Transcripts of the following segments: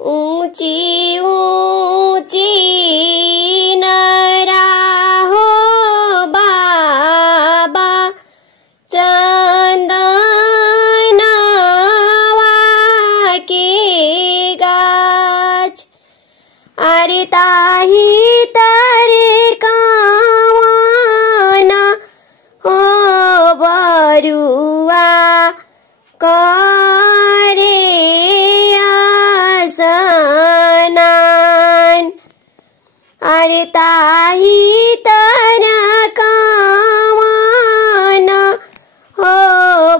ऊंची ऊंची नरा हो बाबा चंदनवा के गाछ। अरे ताही तारे कावना हो बरुआ करे आसनान। अरे ताही तारा कावना हो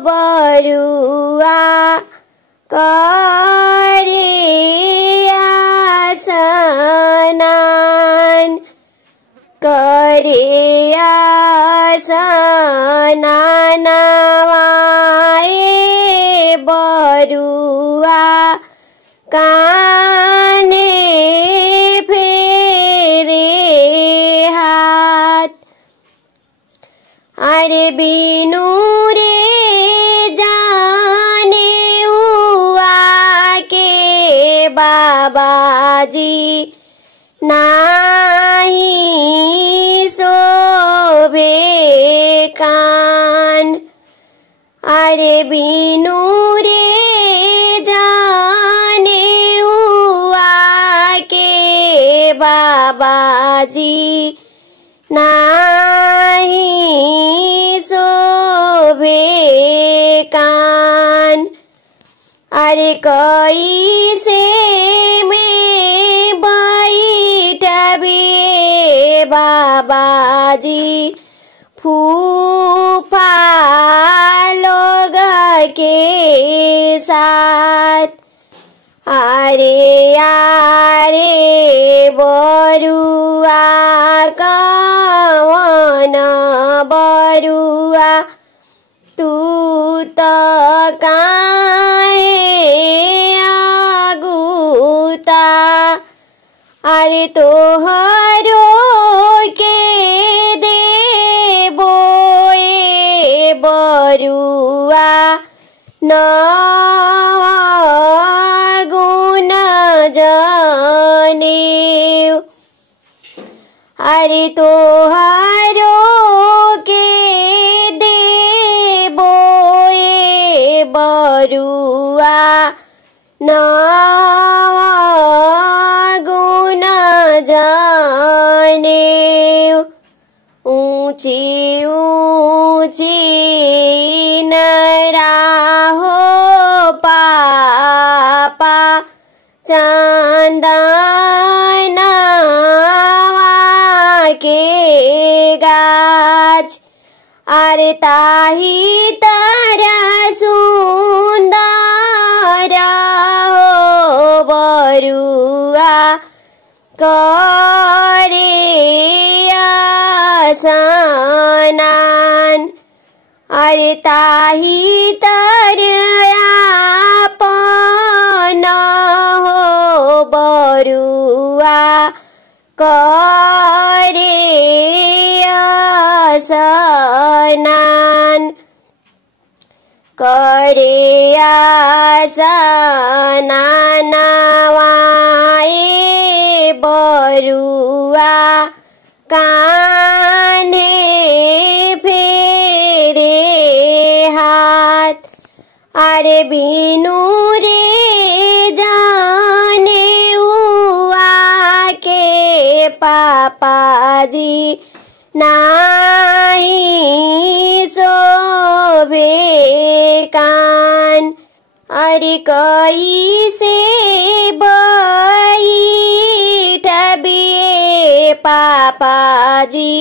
बरुआ करे आसनान। करे आसनावाए बरुआ काने फेरे हाथ। अरे बिनु रे जाने हुआ के बाबाजी नाही शोभे कान। अरे बिनु रे जाने हुआ के बाबाजी नाही शोभे कान। अरे कैसे में बैठबे बाबाजी फूफा लोग के साथ। अरे यारे बरुआ कवन बरुआ तू तो काहे आगुता। अरे तोहरो के देबो ए बरुआ नवा गुण जाने। अरे तोहरो के देबो ए बरुआ नवा गुण जाने। ऊंची ऊंची नरा हो पापा चंदनवा के गाछ। अरे ताही तारा सुंदर हो बरुआ करे आसनान। अरे ताही तारा आपन हो बरुआ करे आसनान। करे आसनावाए बरुआ कान्हे फेरे हाथ। अरे बिनु रे जाने हुआ के पापाजी नाही शोभे कान। अरे कैसे बैठबे पापाजी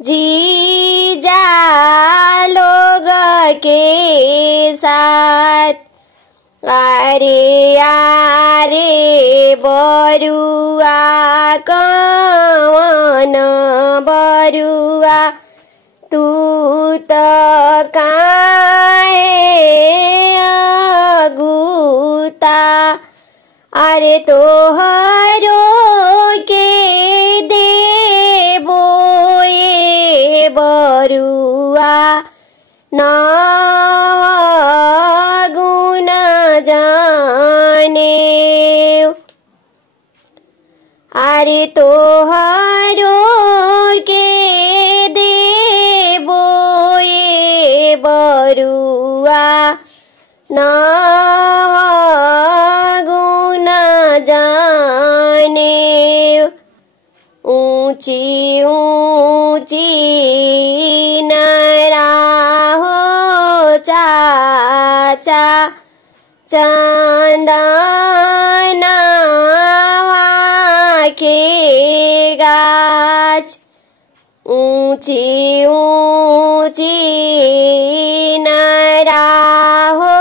जीजा लोग के साथ। अरे यारे बरुआ कवन बरुआ तू तो काहे आगुता। अरे तोहरो के देबो ए बरुआ नवा गुण जाने। अरे तोहरो के देबो ए बरुआ नव गुण जाने ऊंची ऊंची नरा हो चाचा चंदनवा के गाछ ऊंची ऊंची नरा हो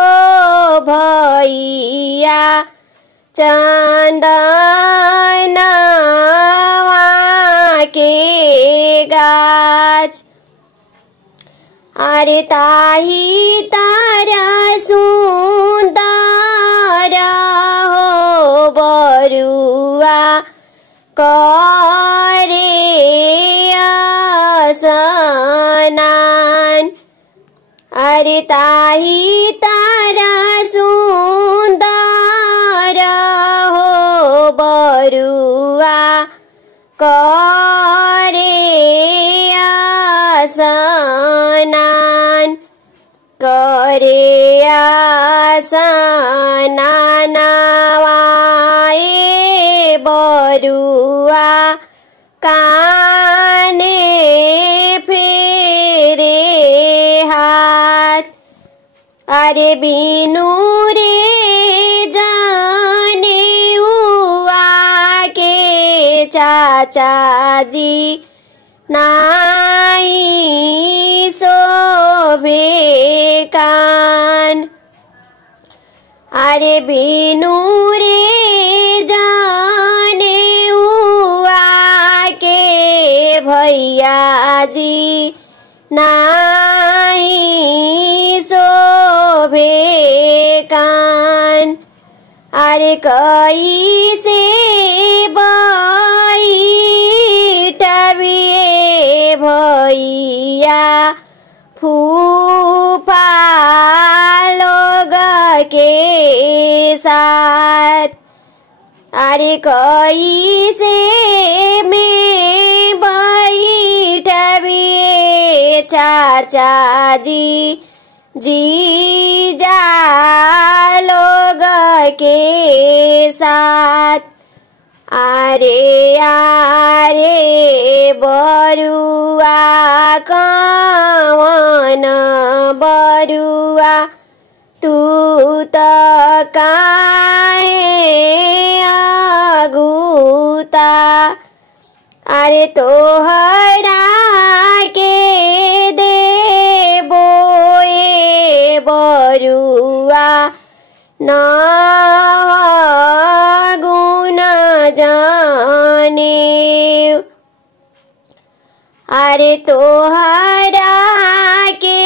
भैया चंदनवा के गाछ अरे ताही तारा सुंदर हो बरुआ करे स्नान अरे ताही तारा सुंदर हो बरुआ करे स्नान करे स्नानवाए बरुआ काने फेरे हाथ अरे बिनु रे जाने हुआ के चाचा जी नाई शोभे कान अरे बिनु रे जाने हुआ के भैया जी नाई शोभे कान अरे कई से बैठबिए भैया फूफा लोग के साथ अरे कई से में बैठबिए चाचा जी जीजा लोग के साथ आरे आरे बरुआ कवन बरुआ तू त काहे आगुता अरे तोहरा के देबो ए बरुआ नव गुण जाने अरे तोहरा के